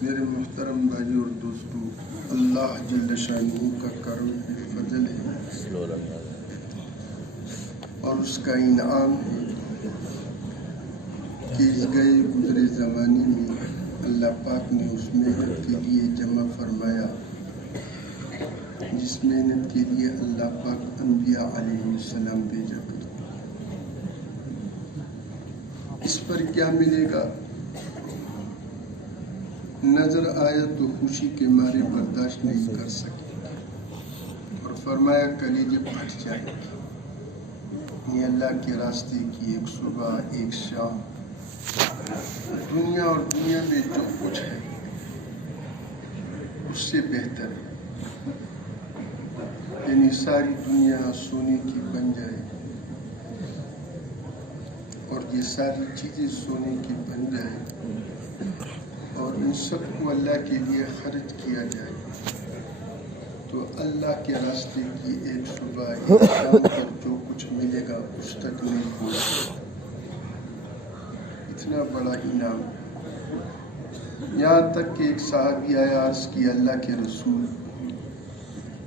میرے محترم بھائی اور دوستو، اللہ جل شانہ کا کرم ہے، فضل ہے اور اس کا انعام ہے کہ اس گئے گزرے زمانے میں اللہ پاک نے اس محنت کے لیے جمع فرمایا جس محنت کے لیے اللہ پاک انبیاء علیہ السلام بھیجا کرتے۔ اس پر کیا ملے گا؟ نظر آیا تو خوشی کے مارے برداشت نہیں کر سکے اور فرمایا کلیجے پھٹ جائے گا۔ یہ اللہ کے راستے کی ایک صبح ایک شام، دنیا اور دنیا میں جو کچھ ہے اس سے بہتر ہے، یعنی ساری دنیا سونے کی بن جائے اور یہ ساری چیزیں سونے کی بن جائے اور ان سب کو اللہ کے لیے خرچ کیا جائے تو اللہ کے راستے کی ایک صبح ایک شام پر جو کچھ ملے گا اس تک نہیں پہنچے۔ اتنا بڑا انعام، یہاں تک کہ ایک صحابی آیا، عرض کی اللہ کے رسول،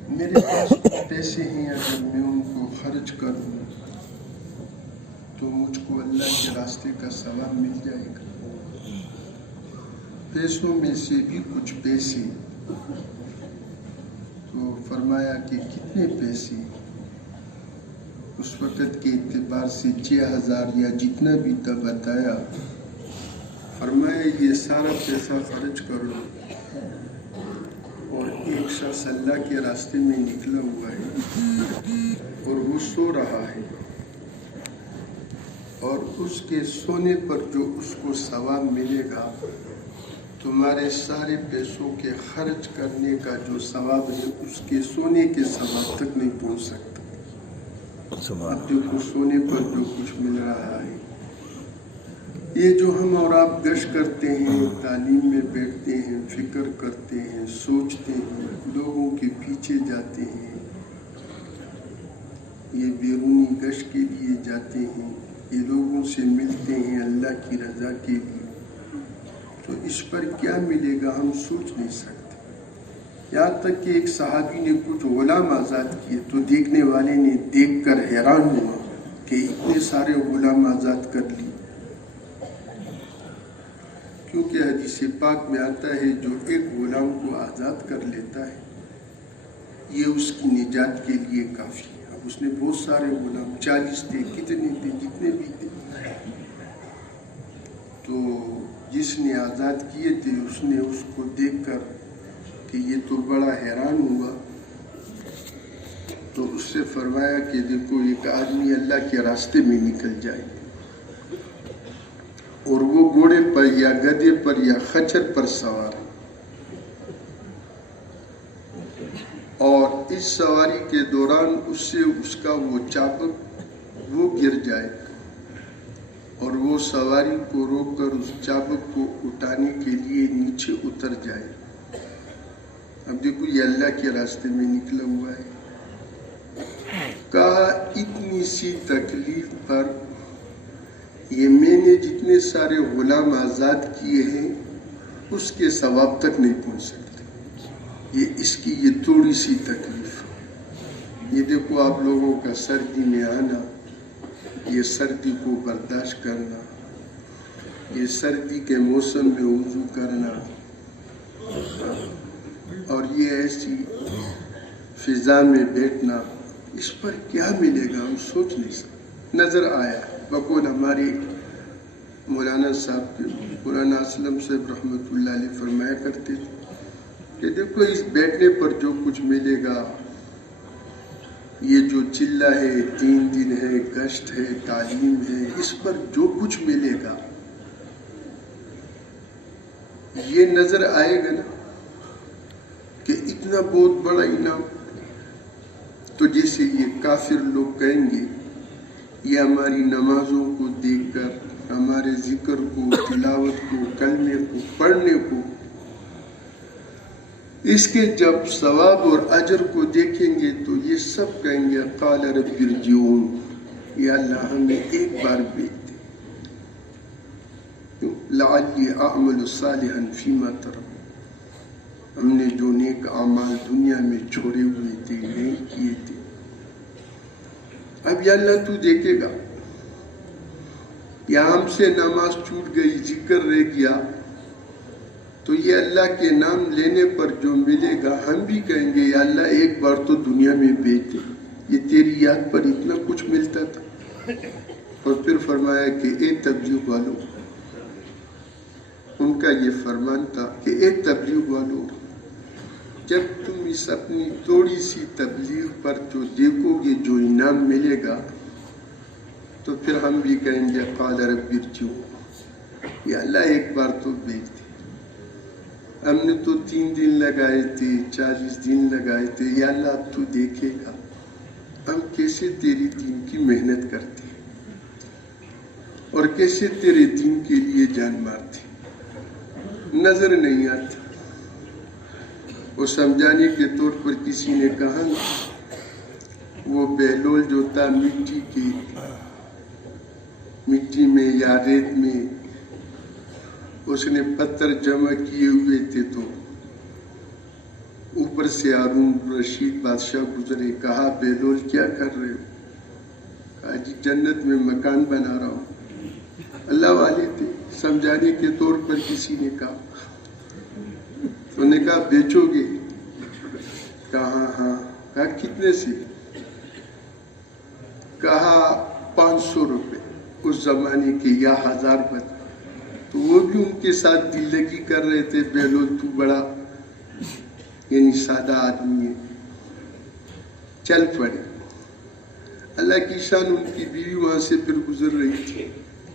میرے پاس پیسے ہیں، اگر میں ان کو خرچ کر دوں تو مجھ کو اللہ کے راستے کا ثواب مل جائے گا۔ پیسوں میں سے بھی کچھ پیسے، تو فرمایا کہ کتنے پیسے؟ اس وقت کے اعتبار سے 6000 یا جتنا بھی تھا بتایا۔ فرمایا یہ سارا پیسہ خرچ کر لو، اور ایک شخص اللہ کے راستے میں نکلا ہوا ہے اور وہ سو رہا ہے، اور اس کے سونے پر جو اس کو ثواب ملے گا تمہارے سارے پیسوں کے خرچ کرنے کا جو ثواب ہے اس کے سونے کے ثواب تک نہیں پہنچ سکتا۔ اب دیکھو سونے پر جو کچھ مل رہا ہے، یہ جو ہم اور آپ گشت کرتے ہیں، تعلیم میں بیٹھتے ہیں، فکر کرتے ہیں، سوچتے ہیں، لوگوں کے پیچھے جاتے ہیں، یہ بیرونی گشت کے لیے جاتے ہیں، یہ لوگوں سے ملتے ہیں اللہ کی رضا کے لیے، تو اس پر کیا ملے گا ہم سوچ نہیں سکتے۔ یہاں تک کہ ایک صحابی نے کچھ غلام آزاد کیے تو دیکھنے والے نے دیکھ کر حیران ہوا کہ اتنے سارے غلام آزاد کر لیے، کیونکہ حدیث پاک میں آتا ہے جو ایک غلام کو آزاد کر لیتا ہے یہ اس کی نجات کے لیے کافی ہے۔ اب اس نے بہت سارے غلام، 40 تھے، کتنے تھے، جتنے بھی تھے، تو جس نے آزاد کیے تھے اس نے اس کو دیکھ کر کہ یہ تو بڑا حیران ہوا، تو اس سے فرمایا کہ دیکھو ایک آدمی اللہ کے راستے میں نکل جائے اور وہ گھوڑے پر یا گدھے پر یا خچر پر سوار ہے، اور اس سواری کے دوران اس سے اس کا وہ چابک وہ گر جائے اور وہ سواری کو روک کر اس چابک کو اٹھانے کے لیے نیچے اتر جائے۔ اب دیکھو یہ اللہ کے راستے میں نکلا ہوا ہے۔ کہا اتنی سی تکلیف پر یہ میں نے جتنے سارے غلام آزاد کیے ہیں اس کے ثواب تک نہیں پہنچ سکتے، یہ اس کی یہ تھوڑی سی تکلیف۔ یہ دیکھو آپ لوگوں کا سردی میں آنا، یہ سردی کو برداشت کرنا، یہ سردی کے موسم میں وضو کرنا، اور یہ ایسی فضا میں بیٹھنا، اس پر کیا ملے گا ہم سوچ نہیں سکتے۔ نظر آیا بقول ہمارے مولانا صاحب مولانا اسلم صاحب رحمۃ اللہ علیہ فرمایا کرتے تھے کہ دیکھو اس بیٹھنے پر جو کچھ ملے گا، یہ جو چلہ ہے، 3 دن ہے، گشت ہے، تعلیم ہے، اس پر جو کچھ ملے گا یہ نظر آئے گا نا کہ اتنا بہت بڑا انعام۔ تو جیسے یہ کافر لوگ کہیں گے یہ ہماری نمازوں کو دیکھ کر، ہمارے ذکر کو، تلاوت کو، کلمے کو، پڑھنے کو، اس کے جب ثواب اور اجر کو دیکھیں گے تو یہ سب کہیں گے قال رب ارجعون، یا اللہ ہمیں ایک بار بھیج دے۔ کیوں؟ لعلی اعمل صالحا فیما ترک، ہم نے جو نیک اعمال دنیا میں چھوڑے ہوئے تھے، نہیں کیے تھے، اب یا اللہ تو دیکھے گا، یا ہم سے نماز چھوٹ گئی، ذکر رہ گیا، تو یہ اللہ کے نام لینے پر جو ملے گا ہم بھی کہیں گے یا اللہ ایک بار تو دنیا میں بھیج دے، یہ تیری یاد پر اتنا کچھ ملتا تھا۔ اور پھر فرمایا کہ اے تبلیغ والوں، ان کا یہ فرمان تھا کہ اے تبلیغ والوں، جب تم اس اپنی تھوڑی سی تبلیغ پر جو دیکھو گے جو انعام ملے گا، تو پھر ہم بھی کہیں گے قال رب ارجعون، یا اللہ ایک بار تو بھیج دے، ہم نے تو 3 دن لگائے تھے، 40 دن لگائے تھے، یا اللہ اب تو دیکھے گا ہم کیسے تیری دین کی محنت کرتے اور کیسے تیرے دین کے لیے جان مارتے، نظر نہیں آتا۔ وہ سمجھانے کے طور پر کسی نے کہا وہ بہلول جو تھا مٹی میں یا ریت میں اس نے پتھر جمع کیے ہوئے تھے، تو اوپر سے ہارون رشید بادشاہ گزرے، کہا بہلول کیا کر رہے ہو؟ کہا جی جنت میں مکان بنا رہا ہوں۔ اللہ والے تھے، سمجھانے کے طور پر کسی نے کہا، انہوں نے کہا بیچو گے؟ کہا ہاں۔ کہا کتنے سے؟ کہا 500 روپے اس زمانے کے یا 1000 بت۔ تو وہ بھی ان کے ساتھ دل لگی کر رہے تھے، بہلول تو بڑا یعنی سادہ آدمی ہے، چل پڑے۔ اللہ کی شان، ان کی بیوی وہاں سے پھر گزر رہی تھی،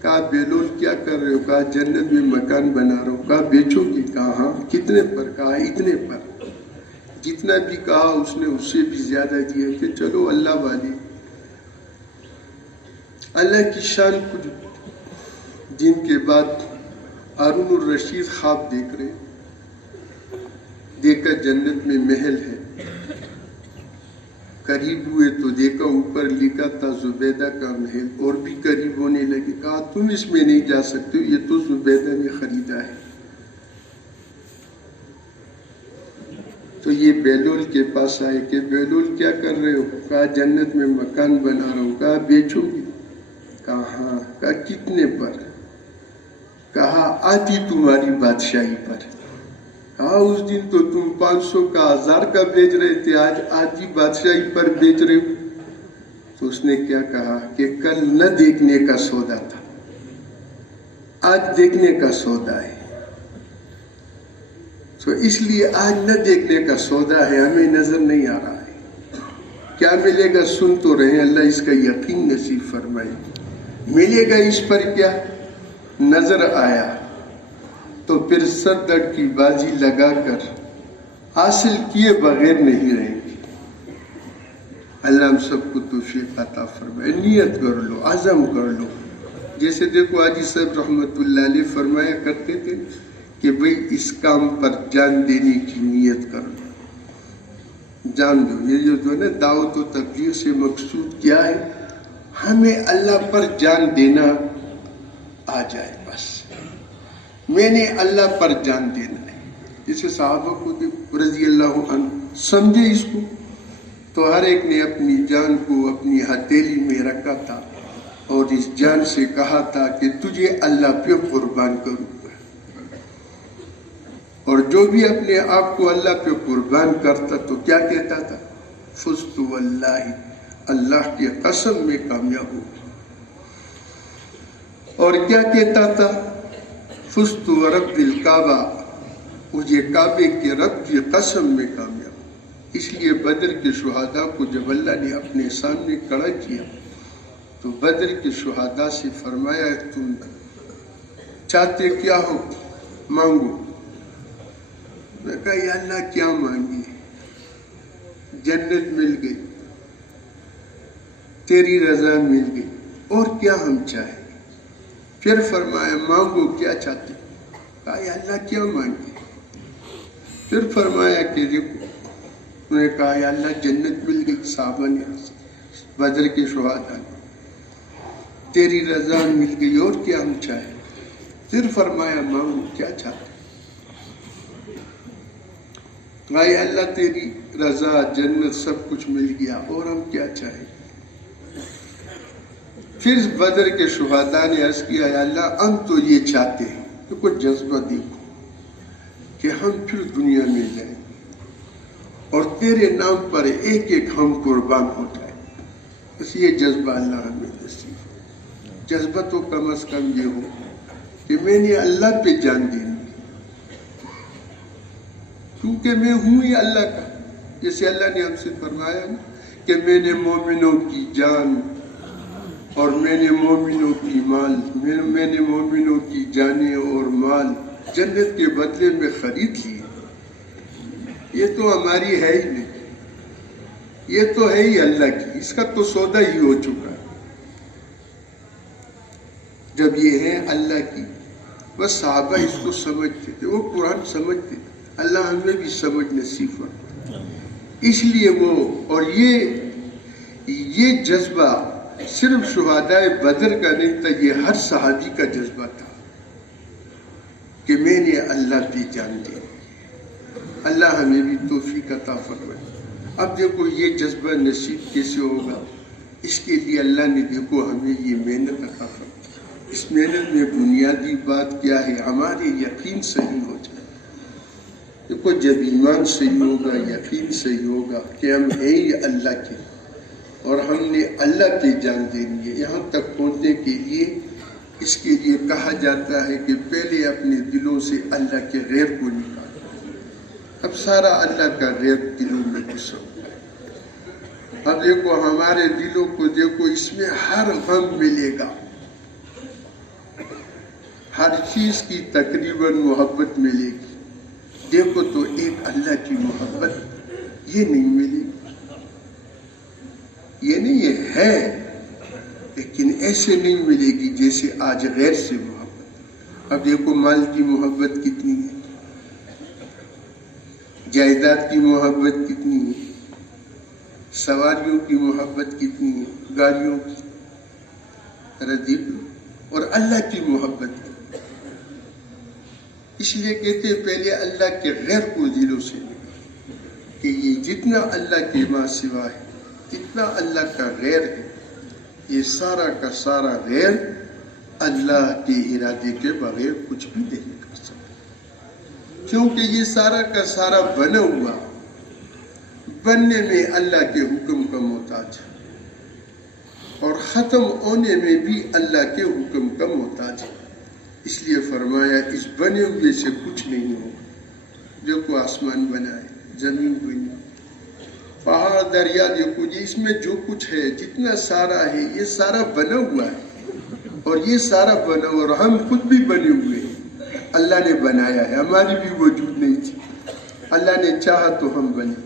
کہا بہلول کیا کر رہے ہو؟ کہا جنت میں مکان بنا رہا ہوں۔ کہا بیچو گے؟ کہا ہاں۔ کتنے پر؟ کہا اتنے پر۔ جتنا بھی کہا اس نے اس سے بھی زیادہ دیا کہ چلو اللہ والے۔ اللہ کی شان، کچھ دن کے بعد ہارون الرشید خواب دیکھ رہے، دیکھا جنت میں محل ہے، قریب ہوئے تو دیکھا اوپر لکھا تھا زبیدہ کا محل، اور بھی قریب ہونے لگے، کہا تم اس میں نہیں جا سکتے، یہ تو زبیدہ نے خریدا ہے۔ تو یہ بہلول کے پاس آئے کہ بہلول کیا کر رہے ہو؟ کہا جنت میں مکان بنا رہا ہوں۔ کہا بیچو گے؟ کہا ہاں۔ کہا کتنے پر؟ کہا آدھی تمہاری بادشاہی پر۔ کہا اس دن تو تم 500 کا 1000 کا بیچ رہے تھے، آج آدھی بادشاہی پر بیچ رہے ہو۔ تو اس نے کیا کہا کہ کل نہ دیکھنے کا سودا تھا، آج دیکھنے کا سودا ہے، تو اس لیے آج نہ دیکھنے کا سودا ہے، ہمیں نظر نہیں آ رہا ہے، کیا ملے گا سن تو رہے ہیں، اللہ اس کا یقین نصیب فرمائے۔ ملے گا اس پر کیا نظر آیا تو پھر سر درد کی بازی لگا کر حاصل کیے بغیر نہیں رہیں گے۔ اللہ ہم سب کو توفیق عطا فرمائے۔ نیت کر لو، عزم کر لو، جیسے دیکھو حاجی صاحب رحمت اللہ علیہ فرمایا کرتے تھے کہ بھئی اس کام پر جان دینے کی نیت کر لو، جان دو۔ یہ جو ہے نا دعوت و تبلیغ سے مقصود کیا ہے؟ ہمیں اللہ پر جان دینا آ جائے، بس میں نے اللہ پر جان دینا ہے۔ جیسے صحابہ کو رضی اللہ عنہ سمجھے اس کو، تو ہر ایک نے اپنی جان کو اپنی ہتھیلی میں رکھا تھا اور اس جان سے کہا تھا کہ تجھے اللہ پہ قربان کروں گا، اور جو بھی اپنے آپ کو اللہ پہ قربان کرتا تو کیا کہتا تھا؟ فزت واللہ، اللہ کی قسم میں کامیاب ہوں۔ اور کیا کہتا تھا؟ فزت ورب الکعبہ، مجھے کعبے کے رب کی قسم میں کامیاب ہوں۔ اس لیے بدر کے شہداء کو جب اللہ نے اپنے سامنے کھڑا کیا تو بدر کے شہداء سے فرمایا تم چاہتے کیا ہو؟ مانگو۔ میں کہا یا اللہ کیا مانگی؟ جنت مل گئی، تیری رضا مل گئی، اور کیا ہم چاہیں؟ پھر فرمایا مانگو کیا چاہتے؟ کہا یا اللہ کیا مانگے؟ پھر فرمایا کہ دیکھو، انہوں نے کہا یا اللہ جنت مل گئی، صحابہ نے بدر کے شہداء نے، تیری رضا مل گئی، اور کیا ہم چاہیں؟ پھر فرمایا مانگو کیا چاہتے؟ اے اللہ تیری رضا، جنت، سب کچھ مل گیا، اور ہم کیا چاہیں؟ پھر بدر کے شہداء نے عرض کیا اے اللہ ہم تو یہ چاہتے ہیں، تو کوئی جذبہ دیکھو کہ ہم پھر دنیا میں جائیں اور تیرے نام پر ایک ایک ہم قربان ہو جائیں۔ بس یہ جذبہ اللہ ہمیں نصیب، جذبہ تو کم از کم یہ ہو کہ میں نے اللہ پہ جان دینی، کیونکہ میں ہوں ہی اللہ کا، جیسے اللہ نے ہم سے فرمایا نا کہ میں نے مومنوں کی جان اور میں نے مومنوں کی مال، میں نے مومنوں کی جانیں اور مال جنت کے بدلے میں خرید لیے۔ یہ تو ہماری ہے ہی نہیں، یہ تو ہے ہی اللہ کی، اس کا تو سودا ہی ہو چکا ہے۔ جب یہ ہے اللہ کی، بس صحابہ اس کو سمجھتے تھے، وہ قرآن سمجھتے تھے، اللہ ہمیں بھی سمجھ نصیب فرمائے۔ اس لیے وہ، اور یہ جذبہ صرف شہداء بدر کا نہیں تھا، یہ ہر صحابی کا جذبہ تھا کہ میں نے اللہ پہ جان دی۔ اللہ ہمیں بھی توفیق عطا فرمائے۔ اب دیکھو یہ جذبہ نصیب کیسے ہوگا، اس کے لیے اللہ نے دیکھو ہمیں یہ محنت عطا فرمائی۔ اس محنت میں بنیادی بات کیا ہے؟ ہمارے یقین صحیح ہو جائے۔ دیکھو جب ایمان صحیح ہوگا، یقین صحیح ہوگا کہ ہم ہیں ہی اللہ کے اور ہم نے اللہ پہ جان دینی ہے، یہاں تک پہنچنے کے لیے اس کے لیے کہا جاتا ہے کہ پہلے اپنے دلوں سے اللہ کے غیر کو نکالو۔ اب سارا اللہ کا غیر دلوں میں گھسا ہوا ہے۔ اب دیکھو ہمارے دلوں کو دیکھو، اس میں ہر غم ملے گا، ہر چیز کی تقریباً محبت ملے گی۔ دیکھو تو ایک اللہ کی محبت یہ نہیں ملے گی، یہ نہیں، یہ ہے لیکن ایسے نہیں ملے گی جیسے آج غیر سے محبت۔ اب دیکھو مال کی محبت کتنی ہے، جائیداد کی محبت کتنی ہے، سواریوں کی محبت کتنی ہے، گاڑیوں کی ردیف، اور اللہ کی محبت۔ اس لیے کہتے ہیں پہلے اللہ کے غیر کو دلوں سے نکالو، کہ یہ جتنا اللہ کے ماں سوا ہے، جتنا اللہ کا غیر ہے، یہ سارا کا سارا غیر اللہ کے ارادے کے بغیر کچھ بھی نہیں کر سکتا، کیونکہ یہ سارا کا سارا بنا ہوا، بننے میں اللہ کے حکم کا محتاج ہے اور ختم ہونے میں بھی اللہ کے حکم کا محتاج ہے۔ اس لیے فرمایا اس بنے ہوئے سے کچھ نہیں ہوگا۔ دیکھو آسمان بنا ہے، زمین بنی، پہاڑ، دریا، دیکھو جی اس میں جو کچھ ہے، جتنا سارا ہے، یہ سارا بنا ہوا ہے، اور یہ سارا بنا ہوا، اور ہم خود بھی بنے ہوئے ہیں، اللہ نے بنایا ہے، ہماری بھی وجود نہیں تھی، اللہ نے چاہا تو ہم بنے۔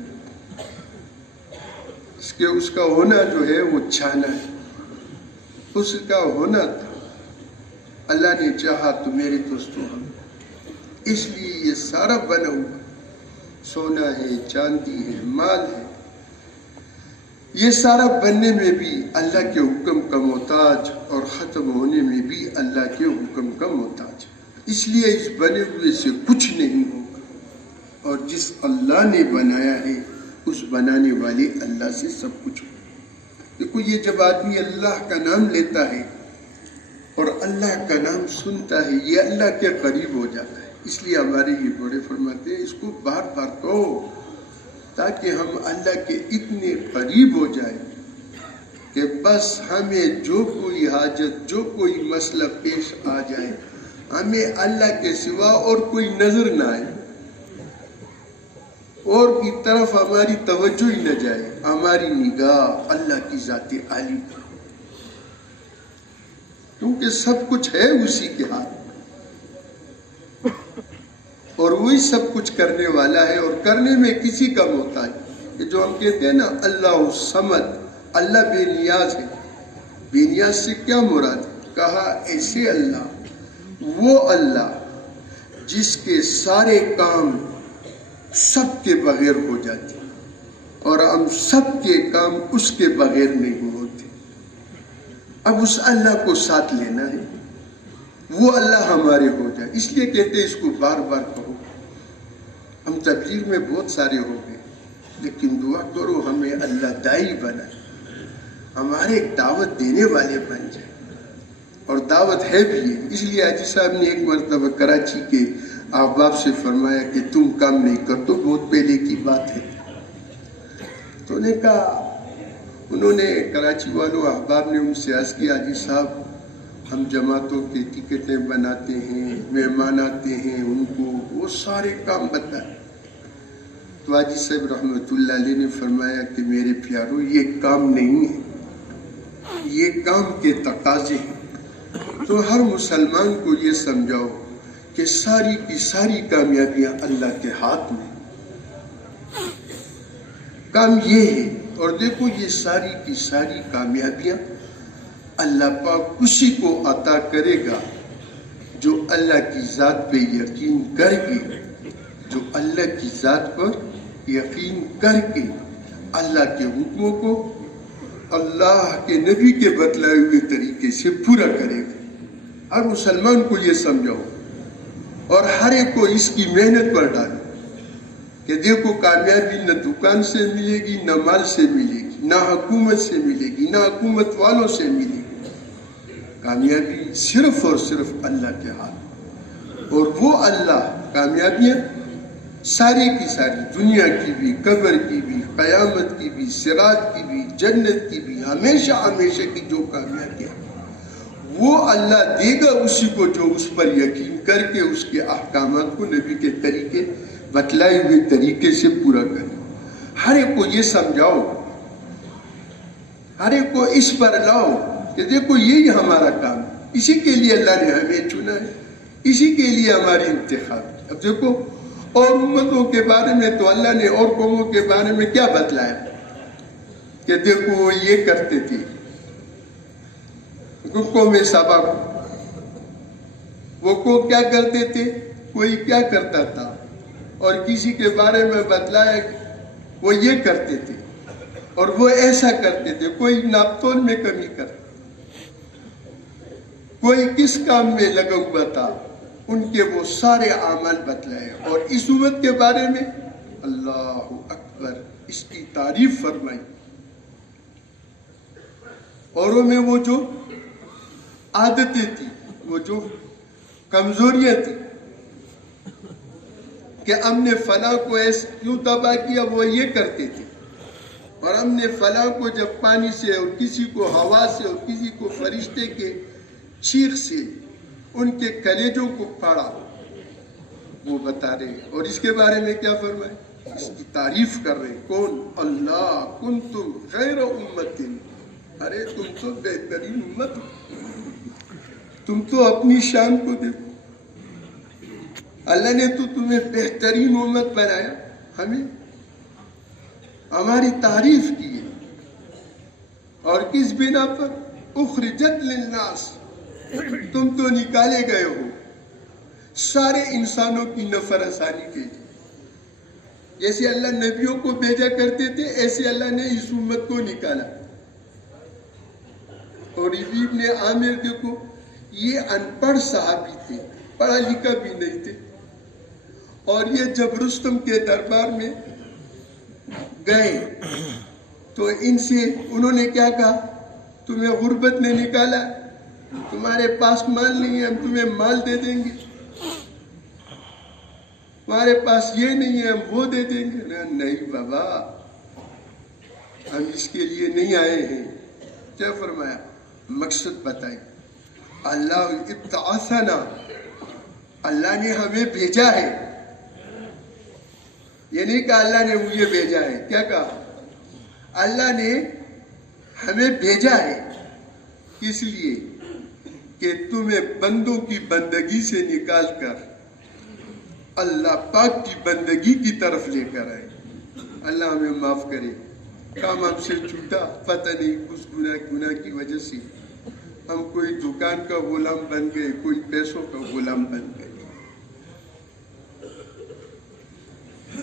اس کا ہونا جو ہے وہ چھانا ہے، اس کا ہونا تھا، اللہ نے چاہا تو میرے دوستوں ہم، اس لیے یہ سارا بنا ہوا، سونا ہے، چاندی ہے، مال ہے، یہ سارا بننے میں بھی اللہ کے حکم کا محتاج اور ختم ہونے میں بھی اللہ کے حکم کا محتاج۔ اس لیے اس بنے ہوئے سے کچھ نہیں ہوگا، اور جس اللہ نے بنایا ہے اس بنانے والے اللہ سے سب کچھ ہوگا۔ دیکھو یہ جب آدمی اللہ کا نام لیتا ہے اور اللہ کا نام سنتا ہے، یہ اللہ کے قریب ہو جاتا ہے۔ اس لیے ہمارے یہ بڑے فرماتے ہیں اس کو بار بار کہو، تاکہ ہم اللہ کے اتنے قریب ہو جائیں کہ بس ہمیں جو کوئی حاجت، جو کوئی مسئلہ پیش آ جائے، ہمیں اللہ کے سوا اور کوئی نظر نہ آئے، اور کی طرف ہماری توجہ ہی نہ جائے، ہماری نگاہ اللہ کی ذات عالی پر، کیونکہ سب کچھ ہے اسی کے ہاتھ، اور وہی سب کچھ کرنے والا ہے، اور کرنے میں کسی کا محتاج ہے۔ جو ہم کہتے ہیں نا اللہ الصمد، اللہ بے نیاز ہے۔ بے نیاز سے کیا مراد ہے؟ کہا ایسے اللہ، وہ اللہ جس کے سارے کام سب کے بغیر ہو جاتے، اور ہم سب کے کام اس کے بغیر نہیں ہوتے۔ اب اس اللہ کو ساتھ لینا ہے، وہ اللہ ہمارے ہو جائے. اس لیے کہتے ہیں اس کو بار بار کہو. ہم تبلیغ میں بہت سارے ہو گئے، لیکن دعا کرو ہمیں اللہ دائی بنائے، ہمارے ایک دعوت دینے والے بن جائے. اور دعوت ہے بھی ہے. اس لیے حاجی صاحب نے ایک مرتبہ کراچی کے احباب سے فرمایا کہ تم کام نہیں کر، تو بہت پہلے کی بات ہے. تو نے کہا، انہوں نے کراچی والوں احباب نے ان سے عرض کیا حاجی صاحب ہم جماعتوں کی ٹکٹیں بناتے ہیں، مہمان آتے ہیں، ان کو وہ سارے کام بتائے. تو حاجی صاحب رحمۃ اللہ علیہ نے فرمایا کہ میرے پیارو یہ کام نہیں ہے، یہ کام کے تقاضے ہیں. تو ہر مسلمان کو یہ سمجھاؤ کہ ساری کی ساری کامیابیاں اللہ کے ہاتھ میں. کام یہ ہے. اور دیکھو یہ ساری کی ساری کامیابیاں اللہ پاک اسی کو عطا کرے گا جو اللہ کی ذات پہ یقین کر کے، جو اللہ کی ذات پر یقین کر کے اللہ کے حکموں کو اللہ کے نبی کے بتلائے ہوئے طریقے سے پورا کرے گا. ہر مسلمان کو یہ سمجھاؤ اور ہر ایک کو اس کی محنت پر ڈالو کہ دیکھو کامیابی نہ دکان سے ملے گی، نہ مال سے ملے گی، نہ حکومت سے ملے گی، نہ حکومت والوں سے ملے گی. کامیابی صرف اور صرف اللہ کے ہاتھ. اور وہ اللہ کامیابیاں ساری کی ساری، دنیا کی بھی، قبر کی بھی، قیامت کی بھی، صراط کی بھی، جنت کی بھی، ہمیشہ ہمیشہ کی جو کامیابیاں وہ اللہ دے گا اسی کو جو اس پر یقین کر کے اس کے احکامات کو نبی کے طریقے بتلائے ہوئے طریقے سے پورا کرے. ہر ایک کو یہ سمجھاؤ، ہر ایک کو اس پر لاؤ کہ دیکھو یہی ہمارا کام ہے، اسی کے لیے اللہ نے ہمیں چنا ہے، اسی کے لیے ہماری انتخاب ہے. اب دیکھو اور امتوں کے بارے میں تو اللہ نے اور قوموں کے بارے میں کیا بتلایا کہ دیکھو وہ یہ کرتے تھے. قوم سبا وہ کو کیا کرتے تھے، کوئی کیا کرتا تھا، اور کسی کے بارے میں بتلایا وہ یہ کرتے تھے اور وہ ایسا کرتے تھے. کوئی ناپتول میں کمی کرتا، کوئی کس کام میں لگا ہوا تھا، ان کے وہ سارے اعمال بتلائے. اور اس امت کے بارے میں اللہ اکبر اس کی تعریف فرمائی. اوروں میں وہ جو عادتیں تھی، وہ جو کمزوریاں تھی کہ ہم نے فلاں کو ایسے کیوں تباہ کیا، وہ یہ کرتے تھے. اور ہم نے فلاں کو جب پانی سے اور کسی کو ہوا سے اور کسی کو فرشتے کے چیخ سے ان کے کلیجوں کو پھاڑا، وہ بتا رہے ہیں. اور اس کے بارے میں کیا فرمائے، اس کی تعریف کر رہے ہیں. کون؟ اللہ کنتم خیر امت، ارے تم تو بہترین امت ہو. تم تو اپنی شان کو دیکھو، اللہ نے تو تمہیں بہترین امت بنایا، ہمیں ہماری تعریف کی ہے. اور کس بنا پر؟ اخرجت للناس، تم تو نکالے گئے ہو سارے انسانوں کی نفر آسانی کے لیے. جیسے اللہ نبیوں کو بھیجا کرتے تھے ایسے اللہ نے اس امت کو نکالا. اور ابن عامر دیکھو، یہ ان پڑھ صحابی تھے، پڑھا لکھا بھی نہیں تھے. اور یہ جب رستم کے دربار میں گئے تو ان سے انہوں نے کیا کہا، تمہیں غربت نے نکالا، تمہارے پاس مال نہیں ہے، ہم تمہیں مال دے دیں گے. تمہارے پاس یہ نہیں ہے، ہم وہ دے دیں گے. نہیں بابا، ہم اس کے لیے نہیں آئے ہیں. کیا فرمایا؟ مقصد بتائی. اللہ ابتعثنا، اللہ نے ہمیں بھیجا ہے. یہ نہیں کہا اللہ نے مجھے بھیجا ہے. کیا کہا؟ اللہ نے ہمیں بھیجا ہے. کس لیے؟ کہ تمہیں بندوں کی بندگی سے نکال کر اللہ پاک کی بندگی کی طرف لے کر آئے. اللہ ہمیں معاف کرے. کام ہم سے چھوٹا، پتہ نہیں کچھ گناہ کی وجہ سے ہم کوئی دکان کا غلام بن گئے، کوئی پیسوں کا غلام بن گئے.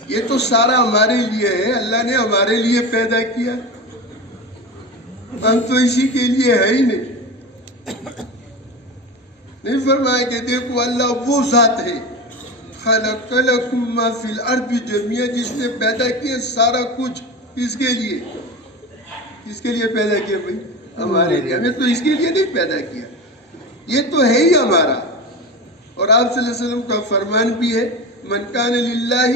یہ تو سارا ہمارے لیے ہے، اللہ نے ہمارے لیے پیدا کیا، ہم تو اسی کے لیے ہے ہی نہیں. نہیں فرمایا کہ دیکھو اللہ وہ ذات ہے خلق لکم ما فی الارض جميعا، جس نے پیدا کیا سارا کچھ کس کے لیے؟ کس کے لیے پیدا کیا بھائی؟ ہمارے لیے. ہمیں تو اس کے لیے نہیں پیدا کیا، یہ تو ہے ہی ہمارا. اور آپ صلی اللہ علیہ وسلم کا فرمان بھی ہے من کان للہ،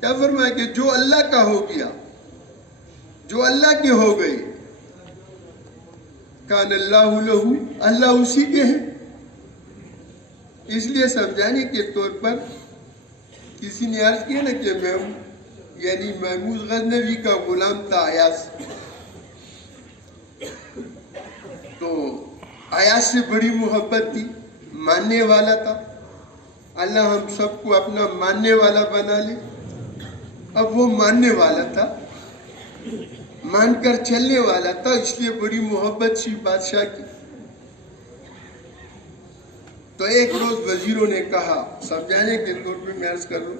کیا فرمایا کہ جو اللہ کا ہو گیا، جو اللہ کے ہو گئے، کان اللہ لہو، اللہ اسی کے ہیں. اس لیے سمجھانے کے طور پر کسی نے عرض کیا نا کہ یعنی محمود غزنوی کا غلام تھا ایاز، تو ایاز سے بڑی محبت تھی، ماننے والا تھا. اللہ ہم سب کو اپنا ماننے والا بنا لے. اب وہ ماننے والا تھا، مان کر چلنے والا تھا، اس لیے بڑی محبت سی بادشاہ کی. تو ایک روز وزیروں نے کہا، سمجھانے کے طور پہ میں عرض کر لوں،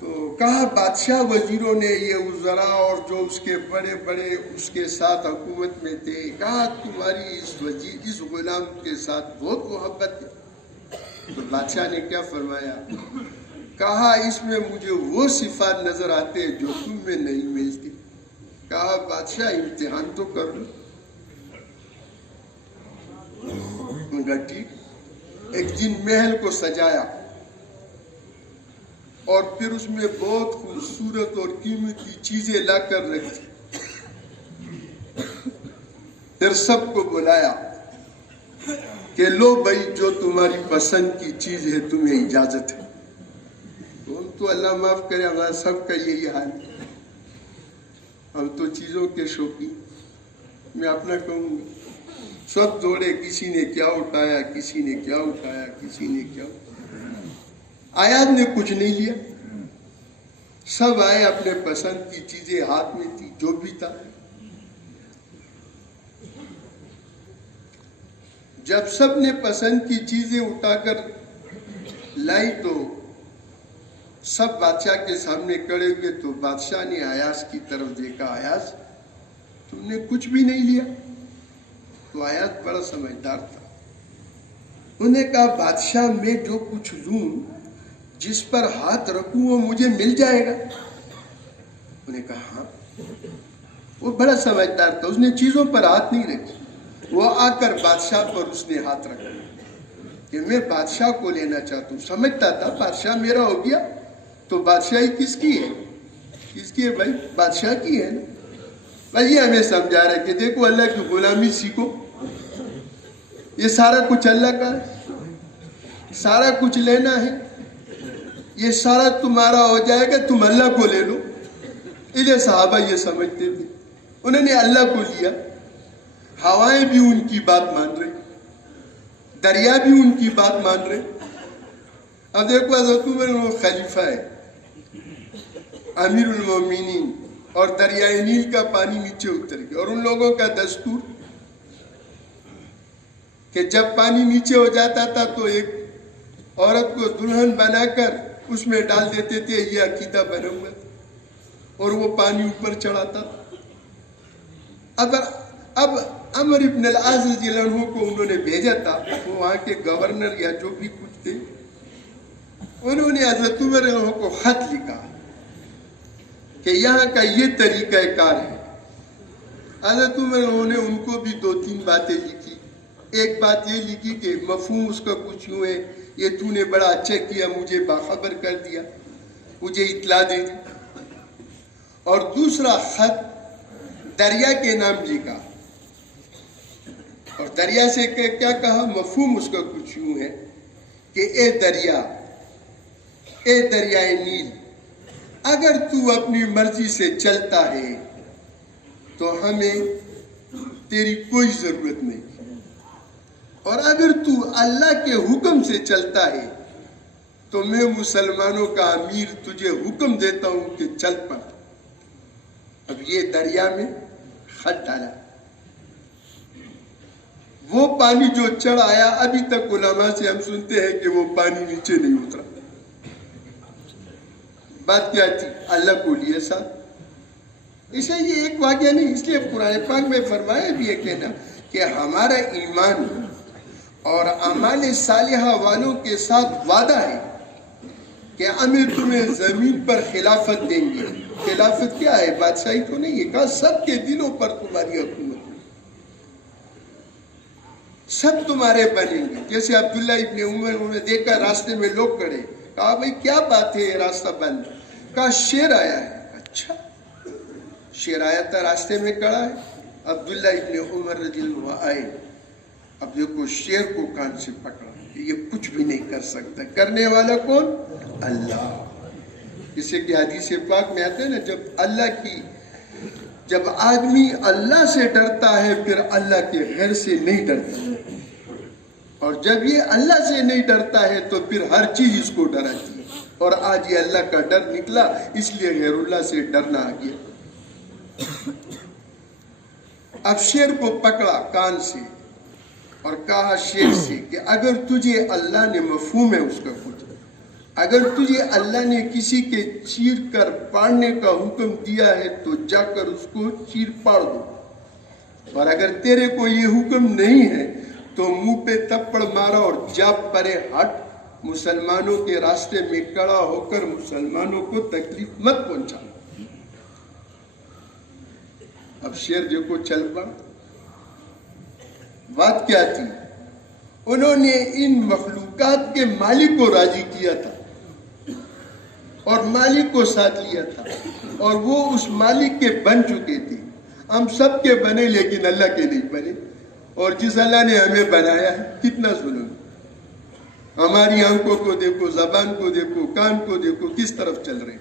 تو کہا بادشاہ وزیروں نے، یہ وزراء اور جو اس کے بڑے بڑے اس کے ساتھ حکومت میں تھے، کہا تمہاری اس غلام کے ساتھ بہت محبت ہے. تو بادشاہ نے کیا فرمایا؟ کہا اس میں مجھے وہ صفات نظر آتے ہیں جو تم میں نہیں ملتی. کہا بادشاہ امتحان تو کر لو. ٹھیک. ایک دن محل کو سجایا اور پھر اس میں بہت خوبصورت اور قیمتی چیزیں لا کر رکھی. پھر سب کو بلایا کہ لو بھائی جو تمہاری پسند کی چیز ہے تمہیں اجازت ہے. ہم تو اللہ معاف کرے ہمارا سب کا یہی حال ہے، ہم تو چیزوں کے شوقین. میں اپنا کہوں گا سب دوڑے، کسی نے کیا اٹھایا، کسی نے کیا اٹھایا، کسی نے کیا اٹھایا. ایاز نے کچھ نہیں لیا، سب آئے، اپنے پسند کی چیزیں ہاتھ میں تھی، جو بھی تھا. جب سب نے پسند کی چیزیں اٹھا کر لائی تو سب بادشاہ کے سامنے کھڑے ہوئے. تو بادشاہ نے ایاز کی طرف دیکھا، ایاز تم نے کچھ بھی نہیں لیا. تو ایاز بڑا سمجھدار تھا، انہوں نے کہا بادشاہ میں جو کچھ لوں، جس پر ہاتھ رکھوں وہ مجھے مل جائے گا. انہوں نے کہا ہاں. وہ بڑا سمجھدار تھا، اس نے چیزوں پر ہاتھ نہیں رکھی. وہ آ کر بادشاہ پر اس نے ہاتھ رکھا کہ میں بادشاہ کو لینا چاہتا ہوں. سمجھتا تھا بادشاہ میرا ہو گیا تو بادشاہی کس کی ہے؟ کس کی ہے بھائی؟ بادشاہ کی ہے نا. بھائی یہ ہمیں سمجھا رہا ہے کہ دیکھو اللہ کی غلامی سیکھو، یہ سارا کچھ اللہ کا ہے، سارا کچھ لینا ہے، یہ سارا تمہارا ہو جائے گا، تم اللہ کو لے لو. یہ صحابہ یہ سمجھتے تھے، انہوں نے اللہ کو لیا. ہوائیں بھی ان کی بات مان رہے، دریا بھی ان کی بات مان رہے. اب دیکھو حضرت عمر خلیفہ ہے، امیر المومنین، اور دریائے نیل کا پانی نیچے اتر گیا. اور ان لوگوں کا دستور کہ جب پانی نیچے ہو جاتا تھا تو ایک عورت کو دلہن بنا کر اس میں ڈال دیتے تھے. یہ عقیدہ بنا ہوا تھا اور وہ پانی اوپر چڑھاتا تھا. اب عمر ابن العاص رضی اللہ عنہ کو انہوں نے بھیجا تھا، وہ وہاں کے گورنر یا جو بھی کچھ تھے، انہوں نے حضرت عمر رضی اللہ عنہ کو خط لکھا کہ یہاں کا یہ طریقہ کار ہے. حضرت عمر رضی اللہ عنہ نے ان کو بھی 2-3 باتیں لکھی. ایک بات یہ لکھی کہ مفہوم اس کا کچھ یوں ہے، یہ تو نے بڑا اچھا کیا، مجھے باخبر کر دیا، مجھے اطلاع دے دی. اور دوسرا خط دریا کے نام لکھا، اور دریا سے کیا کہا؟ مفہوم اس کا کچھ یوں ہے کہ اے دریا، اے دریائے نیل، اگر تو اپنی مرضی سے چلتا ہے تو ہمیں تیری کوئی ضرورت نہیں، اور اگر تو اللہ کے حکم سے چلتا ہے تو میں مسلمانوں کا امیر تجھے حکم دیتا ہوں کہ چل پڑ. اب یہ دریا میں خط ڈالا، وہ پانی جو چڑھ آیا، ابھی تک علماء سے ہم سنتے ہیں کہ وہ پانی نیچے نہیں اترا. بات کیا تھی؟ اللہ کو لیے ساتھ. اسے یہ ایک واقعہ نہیں، اس لیے قرآن پاک میں فرمایا بھی ہے کہنا کہ ہمارا ایمان اور اعمال صالحہ والوں کے ساتھ وعدہ ہے کہ ہمیں تمہیں زمین پر خلافت دیں گے. خلافت کیا ہے؟ بادشاہی تو نہیں ہے. کہا سب کے دلوں پر تمہاری حکومت، سب تمہارے بنیں گے. جیسے عبداللہ ابن عمر، انہوں نے دیکھا راستے میں لوگ کھڑے، کہا بھائی کیا بات ہے، یہ راستہ بند. کہا شیر آیا ہے. اچھا شیر آیا تھا، راستے میں کھڑا ہے. عبداللہ ابن عمر رضی اللہ آئے. اب دیکھو شیر کو کان سے پکڑا، یہ کچھ بھی نہیں کر سکتا. کرنے والا کون؟ اللہ. جسے کہ حدیث پاک میں آتے ہیں نا، جب آدمی اللہ سے ڈرتا ہے پھر اللہ کے غیر سے نہیں ڈرتا، اور جب یہ اللہ سے نہیں ڈرتا ہے تو پھر ہر چیز اس کو ڈراتی ہے. اور آج یہ اللہ کا ڈر نکلا، اس لیے غیر اللہ سے ڈرنا آ گیا. اب شیر کو پکڑا کان سے اور کہا شیر سے کہ اگر تجھے اللہ نے، مفہوم ہے اس کا کچھ، اگر تجھے اللہ نے کسی کے چیر کر پاڑنے کا حکم دیا ہے تو جا کر اس کو چیر پاڑ دو، اور اگر تیرے کو یہ حکم نہیں ہے تو منہ پہ تپڑ مارا اور جا پرے ہٹ. مسلمانوں کے راستے میں کھڑا ہو کر مسلمانوں کو تکلیف مت پہنچا. اب شیر جو کو چل پڑا. بات کیا تھی؟ انہوں نے ان مخلوقات کے مالک کو راضی کیا تھا اور مالک کو ساتھ لیا تھا، اور وہ اس مالک کے بن چکے تھے. ہم سب کے بنے لیکن اللہ کے نہیں بنے. اور جس اللہ نے ہمیں بنایا ہے، کتنا ظلم. ہماری آنکھوں کو دیکھو، زبان کو دیکھو، کان کو دیکھو، کس طرف چل رہے.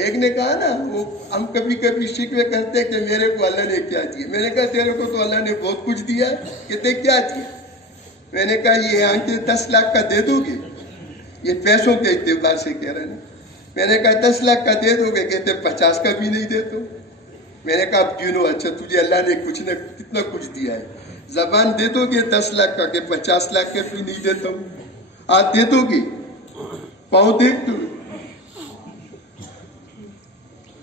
ایک نے کہا نا، وہ ہم کبھی کبھی شکوے کرتے کہ میرے کو اللہ نے کیا دیا. میں نے کہا تیرے کو تو اللہ نے بہت کچھ دیا ہے. کہتے کیا دیا؟ میں نے کہا یہ آنکھیں 10 لاکھ کا دے دو گے؟ یہ پیسوں کے اعتبار سے کہہ رہے ہیں. میں نے کہا 10 لاکھ کا دے دو گے؟ کہتے 50 کا بھی نہیں دیتا. میں نے کہا اب گنو. اچھا تجھے اللہ نے کچھ نہ کتنا کچھ دیا ہے. زبان دے دو گے 10 لاکھ کا کہ 50 لاکھ کا بھی نہیں دیتا ہوں؟ ہاتھ دے دو گے؟ پاؤں دیکھ دو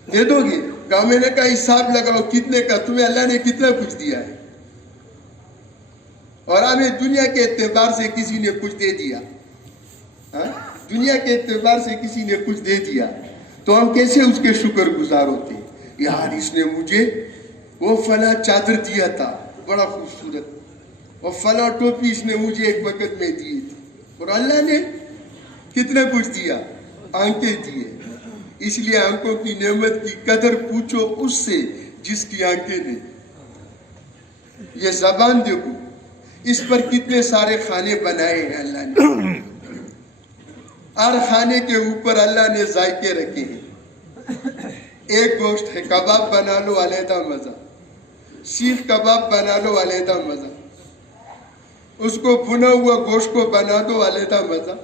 دے دو گے؟ کہا میں نے کہا حساب لگاؤ کتنے کا، تمہیں اللہ نے کتنا کچھ دیا ہے. اور ہمیں دنیا کے اعتبار سے کسی نے کچھ دے دیا، دنیا کے اعتبار سے کسی نے کچھ دے دیا تو ہم کیسے اس کے شکر گزار ہوتے. یار اس نے مجھے وہ فلاں چادر دیا تھا بڑا خوبصورت، اور فلاں ٹوپی اس نے مجھے ایک وقت میں دی تھی. اور اللہ نے کتنا کچھ دیا، آنکھیں دیے. اس لیے آنکھوں کی نعمت کی قدر پوچھو اس سے جس کی آنکھیں نہیں. یہ زبان دیکھو، اس پر کتنے سارے کھانے بنائے ہیں اللہ نے. ہر کھانے کے اوپر اللہ نے ذائقے رکھے ہیں. ایک گوشت ہے، کباب بنا لو علیحدہ مزہ، سیخ کباب بنا لو علیحدہ مزہ، اس کو بھنا ہوا گوشت کو بنا دو علیحدہ مزہ،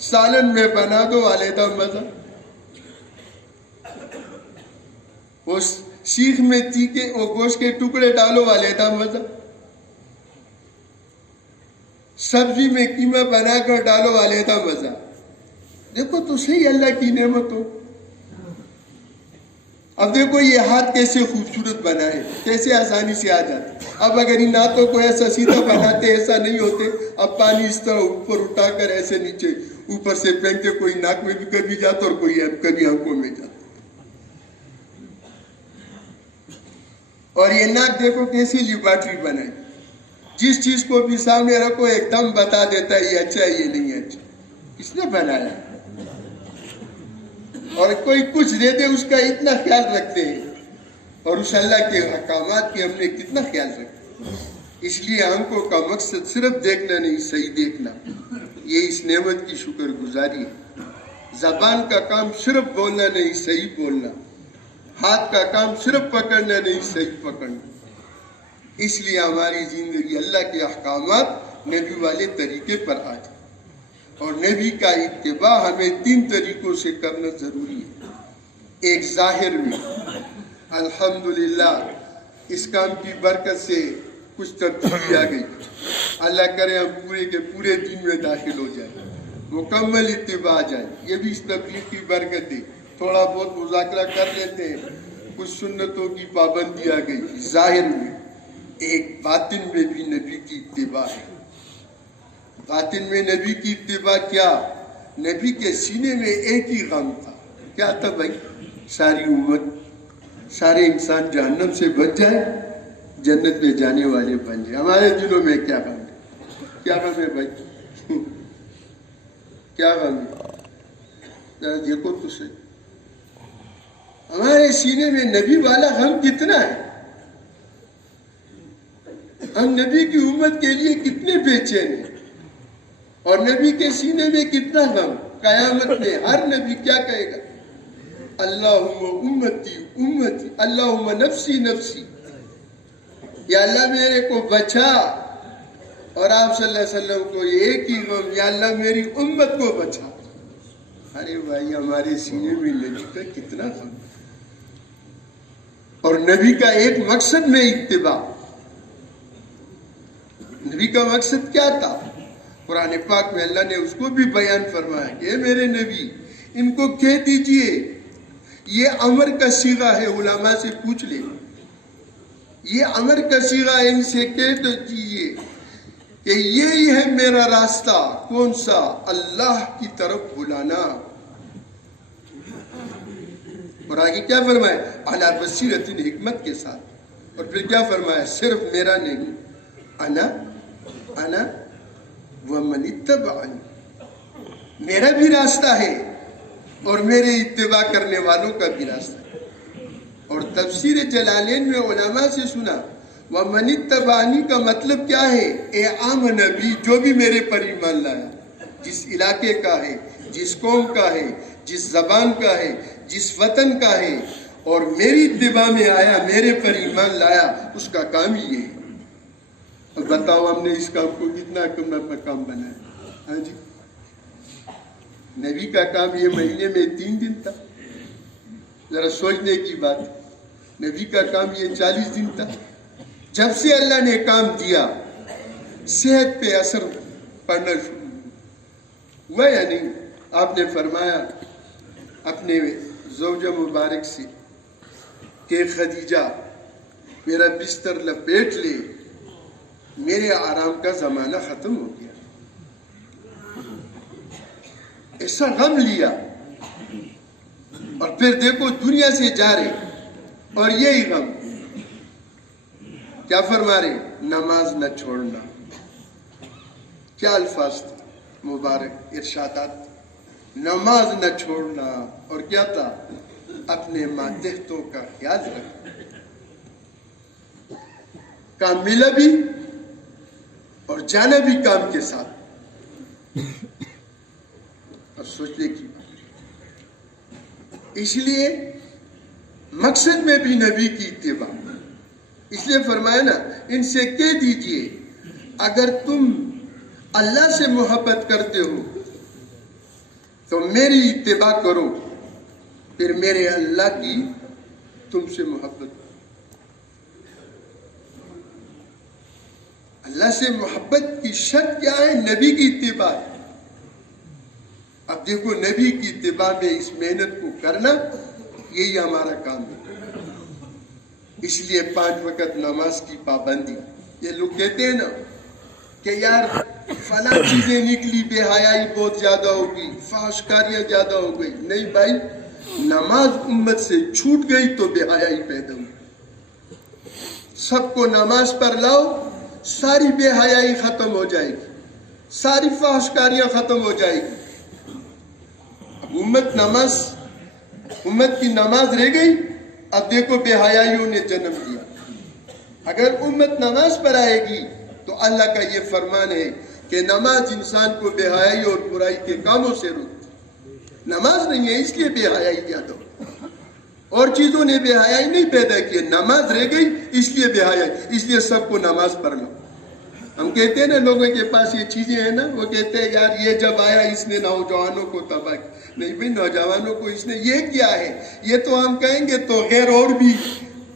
سالن میں بنا دو علیحدہ مزہ. وہ سیخ میں تیکے وہ گوشت کے ٹکڑے ڈالو علیحدہ مزہ، سبزی میں قیمہ بنا کر ڈالو علیحدہ مزہ. دیکھو تو صحیح اللہ کی نعمت ہو. اب دیکھو یہ ہاتھ کیسے خوبصورت بنا ہے، کیسے آسانی سے آ جاتے. اب اگر ان ہاتھوں کو ایسا سیدھا بناتے، ایسا نہیں ہوتے. اب پانی اس طرح اوپر اٹھا کر ایسے نیچے اوپر سے پھینکتے، کوئی ناک میں بھی کبھی جاتا اور کوئی کبھی آنکھوں میں جاتا. اور یہ ناک دیکھو کیسی لیبارٹری بنائی، جس چیز کو بھی سامنے رکھو ایک دم بتا دیتا ہے یہ اچھا ہے یہ نہیں اچھا. کس نے بنایا؟ اور کوئی کچھ دے دے اس کا اتنا خیال رکھتے ہیں. اور اس اللہ کے احکامات کی ہم نے کتنا خیال رکھا. اس لیے آنکھوں کا مقصد صرف دیکھنا نہیں، صحیح دیکھنا. یہ اس نعمت کی شکر گزاری ہے. زبان کا کام صرف بولنا نہیں، صحیح بولنا. ہاتھ کا کام صرف پکڑنا نہیں، صحیح پکڑنا. اس لیے ہماری زندگی اللہ کے احکامات نبی والے طریقے پر آ جائے. اور نبی کا اتباع ہمیں 3 طریقوں سے کرنا ضروری ہے. ایک ظاہر میں، الحمدللہ اس کام کی برکت سے کچھ تبدیلی آ گئی. اللہ کرے ہم پورے کے پورے دین میں داخل ہو جائیں، مکمل اتباع آ جائے. یہ بھی اس تبلیغ کی برکت ہے. تھوڑا بہت مذاکرہ کر لیتے ہیں، کچھ سنتوں کی پابندی آ گئی ظاہر میں. ایک باطن میں بھی نبی کی اتباع ہے. باطن میں نبی کی اتباع کیا؟ نبی کے سینے میں ایک ہی غم تھا. کیا تھا بھائی؟ ساری امت، سارے انسان جہنم سے بچ جائے، جنت میں جانے والے بن جائے. ہمارے دلوں میں کیا غم ہے؟ کیا غم ہے بھائی؟ کیا غم ہے؟ ذرا دیکھو تو صحیح. ہمارے سینے میں نبی والا غم کتنا ہے. ہم نبی کی امت کے لیے کتنے بے چین ہیں، اور نبی کے سینے میں کتنا غم. قیامت میں ہر نبی کیا کہے گا؟ اللہم امتی امتی، اللہم نفسی نفسی. یا اللہ میرے کو بچا. اور آپ صلی اللہ علیہ وسلم کو ایک ہی غم، یا اللہ میری امت کو بچا. ارے بھائی ہمارے سینے میں نبی کا کتنا غم. اور نبی کا ایک مقصد میں اتباع. نبی کا مقصد کیا تھا؟ قرآن پاک میں اللہ نے اس کو بھی بیان فرمایا کہ اے میرے نبی ان کو کہہ دیجئے. یہ امر کا صیغہ ہے، علماء سے پوچھ لیں. یہ امر کا صیغہ ہے، ان سے کہہ دیجئے کہ یہی ہے میرا راستہ. کون سا؟ اللہ کی طرف بلانا. اور آگے کیا فرمایا؟ علی بصیرۃ، حکمت کے ساتھ. اور پھر کیا فرمایا؟ صرف میرا نہیں، انا ومن اتبعنی، میرا بھی راستہ ہے اور میرے اتباع کرنے والوں کا بھی راستہ ہے. اور تفسیر جلالین میں علماء سے سنا ومن اتبعنی کا مطلب کیا ہے؟ اے عام نبی جو بھی میرے پر ایمان لایا، جس علاقے کا ہے، جس قوم کا ہے، جس زبان کا ہے، جس وطن کا ہے، اور میری اتباع میں آیا، میرے پر ایمان لایا، اس کا کام ہی ہے. اور بتاؤ ہم نے اس کام کو کتنا کم کام بنایا. ہاں جی، نبی کا کام یہ مہینے میں 3 دن تھا. ذرا سوچنے کی بات. نبی کا کام یہ 40 دن تھا. جب سے اللہ نے کام دیا، صحت پہ اثر پڑنا شروع ہوا یا نہیں؟ آپ نے فرمایا اپنے زوجہ مبارک سے کہ خدیجہ میرا بستر لپیٹ لے، میرے آرام کا زمانہ ختم ہو گیا. ایسا غم لیا. اور پھر دیکھو دنیا سے جا رہے اور یہی غم. کیا فرما رہے؟ نماز نہ چھوڑنا. کیا الفاظ تھے مبارک ارشادات. نماز نہ چھوڑنا. اور کیا تھا؟ اپنے ماتحتوں کا خیال رکھنا. کام ملا بھی اور جانا بھی کام کے ساتھ. اور سوچنے کی بات. اس لیے مقصد میں بھی نبی کی اتباع. اس لیے فرمایا نا، ان سے کہہ دیجئے اگر تم اللہ سے محبت کرتے ہو تو میری اتباع کرو، پھر میرے اللہ کی تم سے محبت. اللہ سے محبت کی شرط کیا ہے؟ نبی کی اتباع. اب دیکھو نبی کی اتباع میں اس محنت کو کرنا، یہی ہمارا کام ہے. اس لیے 5 وقت نماز کی پابندی. یہ لوگ کہتے ہیں نا کہ یار فلاں چیزیں نکلی، بے حیائی بہت زیادہ ہو گئی، فحش کاریاں زیادہ ہو گئی. نہیں بھائی، نماز امت سے چھوٹ گئی تو بے حیائی پیدا ہوئی. سب کو نماز پر لاؤ، ساری بے حیائی ختم ہو جائے گی، ساری فحش کاریاں ختم ہو جائے گی. اب امت کی نماز رہ گئی. اب دیکھو بے حیائیوں نے جنم دیا. اگر امت نماز پر آئے گی تو اللہ کا یہ فرمان ہے کہ نماز انسان کو بے حیائی اور برائی کے کاموں سے روکتی. نماز نہیں ہے اس لیے بے حیائی زیادہ ہو. اور چیزوں نے بے حیائی نہیں پیدا کی، نماز رہ گئی اس لیے بے حیائی. اس لیے سب کو نماز پڑھ لو. ہم کہتے ہیں نا لوگوں کے پاس یہ چیزیں ہیں نا، وہ کہتے ہیں یار یہ جب آیا اس نے نوجوانوں کو تباہ کیا. نہیں بھائی، نوجوانوں کو اس نے یہ کیا ہے، یہ تو ہم کہیں گے تو غیر اور بھی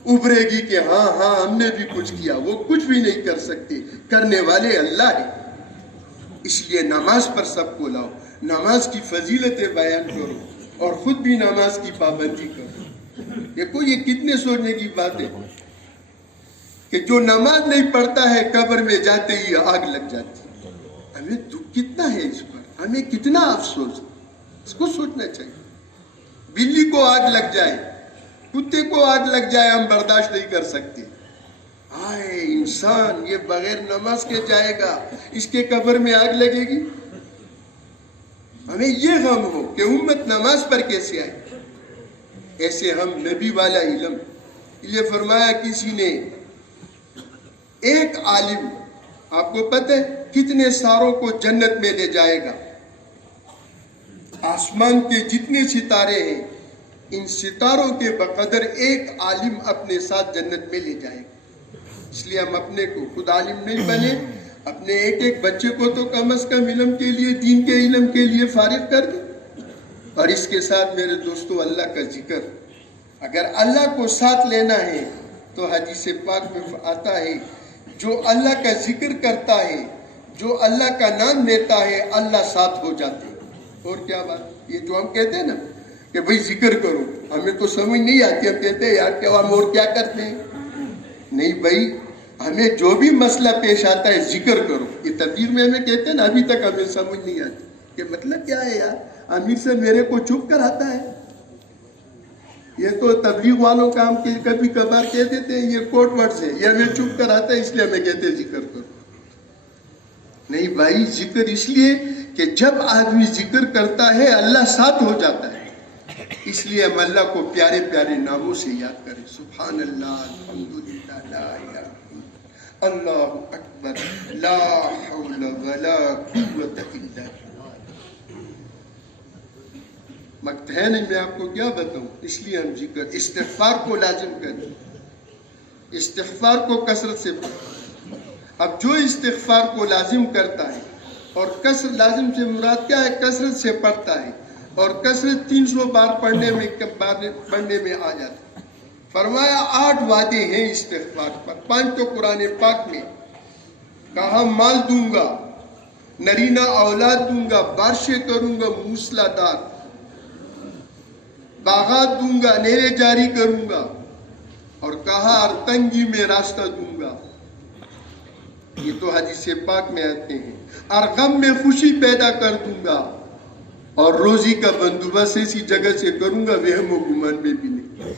ابھرے گی کہ ہاں ہم نے بھی کچھ کیا. وہ کچھ بھی نہیں کر سکتے، کرنے والے اللہ ہے. اس لیے نماز پر سب کو لاؤ، نماز کی فضیلتیں بیان کرو اور خود بھی نماز کی پابندی کرو. دیکھو یہ کتنے سوچنے کی بات ہے. کہ جو نماز نہیں پڑھتا ہے قبر میں جاتے ہی آگ لگ جاتی ہے. ہمیں دکھ کتنا ہے اس پر، ہمیں کتنا افسوس، اس کو سوچنا چاہیے. بلی کو آگ لگ جائے، کتے کو آگ لگ جائے، ہم برداشت نہیں کر سکتے. آئے انسان یہ بغیر نماز کے جائے گا، اس کے قبر میں آگ لگے گی. ہمیں یہ غم ہو کہ امت نماز پر کیسے آئے. ایسے ہم نبی والا علم، یہ فرمایا کسی نے، ایک عالم آپ کو پتہ ہے کتنے ساروں کو جنت میں لے جائے گا. آسمان کے جتنے ستارے ہیں ان ستاروں کے بقدر ایک عالم اپنے ساتھ جنت میں لے جائے گا. اس لیے ہم اپنے کو خود عالم نہیں بنے، اپنے ایک ایک بچے کو تو کم از کم علم کے لیے، دین کے علم کے لیے فارغ کر دیں. اور اس کے ساتھ میرے دوستو اللہ کا ذکر. اگر اللہ کو ساتھ لینا ہے تو حدیث پاک میں آتا ہے جو اللہ کا ذکر کرتا ہے، جو اللہ کا نام لیتا ہے، اللہ ساتھ ہو جاتے ہیں. اور کیا بات، یہ جو ہم کہتے ہیں نا کہ بھئی ذکر کرو، ہمیں تو سمجھ نہیں آتی، ہم کہتے ہیں یار کہ ہم اور کیا کرتے ہیں. نہیں بھائی، ہمیں جو بھی مسئلہ پیش آتا ہے ذکر کرو. یہ تبلیغ میں ہمیں کہتے ہیں نا، ابھی تک ہمیں سمجھ نہیں آتی کہ مطلب کیا ہے یار. امیر سے میرے کو چپ کر آتا ہے. یہ تو تبلیغ والوں کا ہم کبھی کبھار کہہ دیتے ہیں یہ کوٹ ورڈز ہے، یہ ہمیں چپ کر آتا ہے اس لیے ہمیں کہتے ہیں ذکر کرو. نہیں بھائی، ذکر اس لیے کہ جب آدمی ذکر کرتا ہے اللہ ساتھ ہو جاتا ہے. اس لیے ہم اللہ کو پیارے پیارے ناموں سے یاد کریں. سبحان اللہ، الحمدللہ، لا الہ الا اللہ، اکبر، لا حول ولا قوت الا باللہ. وقت ہے نہیں، میں آپ کو کیا بتاؤں. اس لیے ہم ذکر، استغفار کو لازم کریں، استغفار کو کثرت سے پڑھیں. اب جو استغفار کو لازم کرتا ہے، اور کثرت لازم سے مراد کیا ہے، کثرت سے پڑھتا ہے، اور کثرت 300 بار پڑھنے میں آ جاتا ہے. فرمایا 8 وعدے ہیں استغفار پر. 5 تو قرآن پاک میں کہا، مال دوں گا، نرینہ اولاد دوں گا، بارشیں کروں گا موسلا دار، باغات دوں گا، نہریں جاری کروں گا، اور کہا اور تنگی میں راستہ دوں گا. یہ تو حدیث پاک میں آتے ہیں. اور غم میں خوشی پیدا کر دوں گا، اور روزی کا بندوبست ایسی جگہ سے کروں گا وہم و گمان میں بھی نہیں.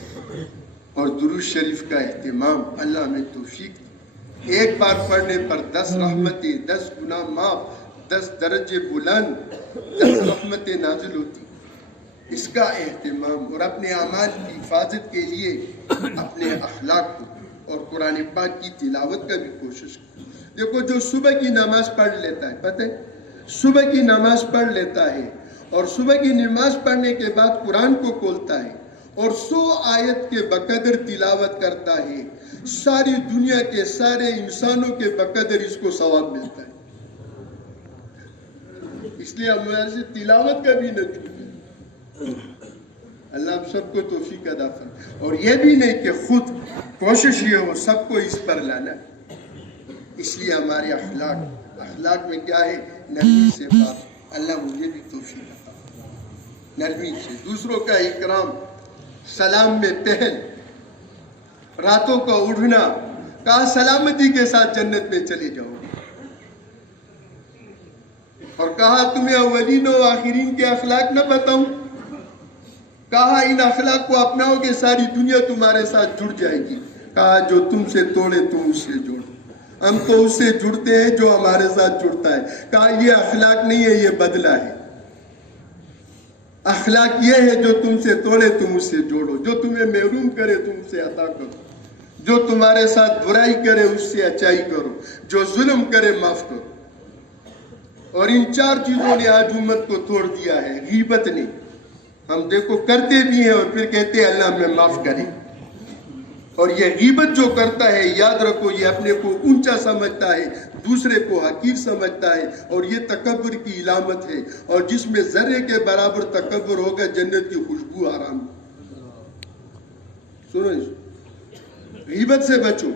اور درود شریف کا اہتمام، اللہ ہمیں توفیق. ایک بار پڑھنے پر 10 رحمتیں، 10 گناہ معاف، 10 درجے بلند، 10 رحمتیں نازل ہوتی. اس کا اہتمام، اور اپنے اعمال کی حفاظت کے لیے اپنے اخلاق کو اور قرآن پاک کی تلاوت کا بھی کوشش کریں. دیکھو جو صبح کی نماز پڑھ لیتا ہے، پتہ ہے صبح کی نماز پڑھ لیتا ہے، اور صبح کی نماز پڑھنے کے بعد قرآن کو کھولتا ہے اور 100 آیت کے بقدر تلاوت کرتا ہے، ساری دنیا کے سارے انسانوں کے بقدر اس کو ثواب ملتا ہے. اس لیے ہمارے سے تلاوت کا بھی نہ چھوٹے. اللہ ہم سب کو توفیق عطا فرمائے. اور یہ بھی نہیں کہ خود کوشش یہ ہو سب کو اس پر لانا. اس لیے ہمارے اخلاق میں کیا ہے، نرمی سے بات. اللہ مجھے بھی توفیق عطا فرمائے. نرمی سے دوسروں کا اکرام، سلام میں پہل، راتوں کا اٹھنا، کہا سلامتی کے ساتھ جنت میں چلے جاؤ. اور کہا تمہیں اولین و آخرین کے اخلاق نہ بتاؤں. کہا ان اخلاق کو اپناؤ کہ ساری دنیا تمہارے ساتھ جڑ جائے گی. کہا جو تم سے توڑے تم اس سے جوڑو. ہم تو اس سے جڑتے ہیں جو ہمارے ساتھ جڑتا ہے. کہا یہ اخلاق نہیں ہے، یہ بدلہ ہے. اخلاق یہ ہے جو تم سے توڑے تم اس سے جوڑو، جو تمہیں محروم کرے تم سے عطا کرو، جو تمہارے ساتھ برائی کرے اس سے اچائی کرو، جو ظلم کرے معاف کرو. اور ان 4 چیزوں نے آج امت کو توڑ دیا ہے. غیبت نے، ہم دیکھو کرتے بھی ہیں اور پھر کہتے ہیں اللہ ہمیں معاف کرے. اور یہ غیبت جو کرتا ہے، یاد رکھو یہ اپنے کو اونچا سمجھتا ہے، دوسرے کو حقیر سمجھتا ہے، اور یہ تکبر کی علامت ہے. اور جس میں ذرے کے برابر تکبر ہوگا جنت کی خوشبو حرام. سنو، غیبت سے بچو.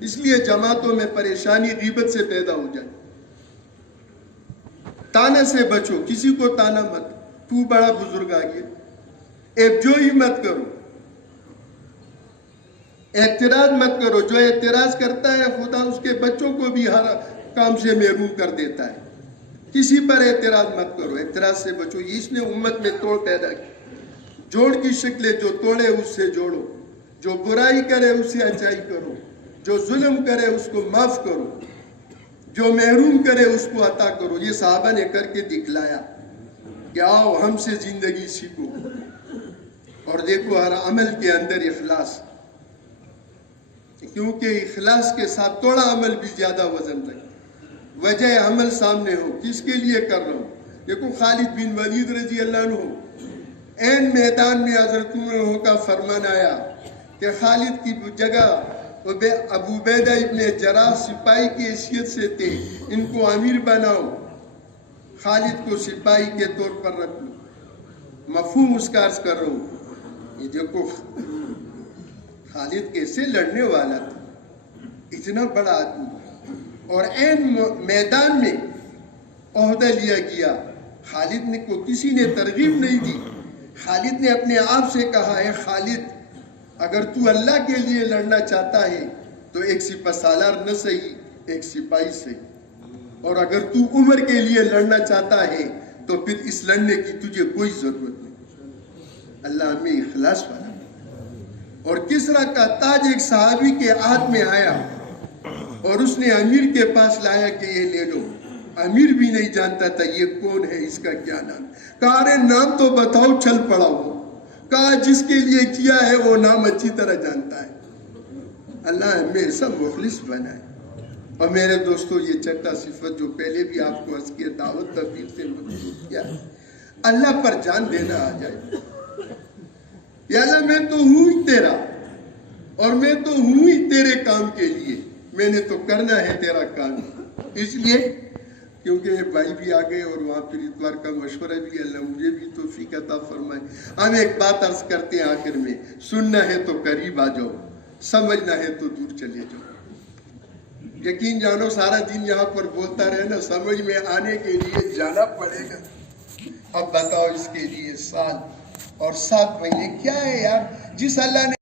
اس لیے جماعتوں میں پریشانی غیبت سے پیدا ہو جائے. تانے سے بچو، کسی کو تانا مت. تو بڑا بزرگ آ گیا، ایب جو ہی مت کرو. اعتراض مت کرو. جو اعتراض کرتا ہے خدا اس کے بچوں کو بھی ہر کام سے محروم کر دیتا ہے. کسی پر اعتراض مت کرو, اعتراض سے بچو. اس نے امت میں توڑ پیدا کی. جوڑ کی شکلیں, جو توڑے اس سے جوڑو, جو برائی کرے اس سے اچائی کرو, جو ظلم کرے اس کو معاف کرو, جو محروم کرے اس کو عطا کرو. یہ صحابہ نے کر کے دکھلایا کہ آؤ ہم سے زندگی سیکھو. اور دیکھو ہر عمل کے اندر اخلاص, کیونکہ اخلاص کے ساتھ تھوڑا عمل بھی زیادہ وزن رکھے. وجہ عمل سامنے ہو, کس کے لیے کر رہا ہوں. دیکھو خالد بن ولید رضی اللہ عنہ, این میدان میں حضرت عمر کا فرمان آیا کہ خالد کی جگہ ابو عبیدہ ابن جراح سپاہی کی حیثیت سے تھے, ان کو امیر بناؤ, خالد کو سپاہی کے طور پر رکھ لو. مفہوم اس کا عرض کر رہا ہوں. یہ دیکھو خالد کیسے لڑنے والا تھا, اتنا بڑا آدمی, اور این میدان میں عہدہ لیا گیا. خالد نے کو کسی نے ترغیب نہیں دی. خالد نے اپنے آپ سے کہا ہے خالد, اگر تو اللہ کے لیے لڑنا چاہتا ہے تو ایک سپہ سالار نہ صحیح, ایک سپاہی صحیح. اور اگر تو عمر کے لیے لڑنا چاہتا ہے تو پھر اس لڑنے کی تجھے کوئی ضرورت نہیں. اللہ ہمیں اخلاص والا. اور کسرا کا تاج ایک صحابی کے ہاتھ میں آیا اور اس نے امیر کے پاس لایا کہ یہ لے لو. امیر بھی نہیں جانتا تھا یہ کون ہے, اس کا کیا نام. کہا رے نام تو بتاؤ, چل پڑا ہو. کہا جس کے لیے کیا ہے وہ نام اچھی طرح جانتا ہے. اللہ ہمیں سب مخلص بنائے. اور میرے دوستو, یہ چھٹا صفت جو پہلے بھی آپ کو عرض کیا, دعوت تبلیغ سے مقصود کیا ہے, اللہ پر جان دینا آ جائے. یا اللہ میں تو ہوں ہی تیرا, اور میں تو ہوں ہی تیرے کام کے لیے, میں نے تو کرنا ہے تیرا کام. اس لیے کیونکہ بھائی بھی آ گئے اور وہاں پھر اتوار کا مشورہ بھی, اللہ مجھے بھی توفیق عطا فرمائے. ہم ایک بات عرض کرتے ہیں آخر میں, سننا ہے تو قریب آ جاؤ, سمجھنا ہے تو دور چلے جاؤ. یقین جانو سارا دن یہاں پر بولتا رہنا, سمجھ میں آنے کے لیے جانا پڑے گا. اب بتاؤ اس کے لیے سال اور 7 مہینے کیا ہے یار. جس اللہ نے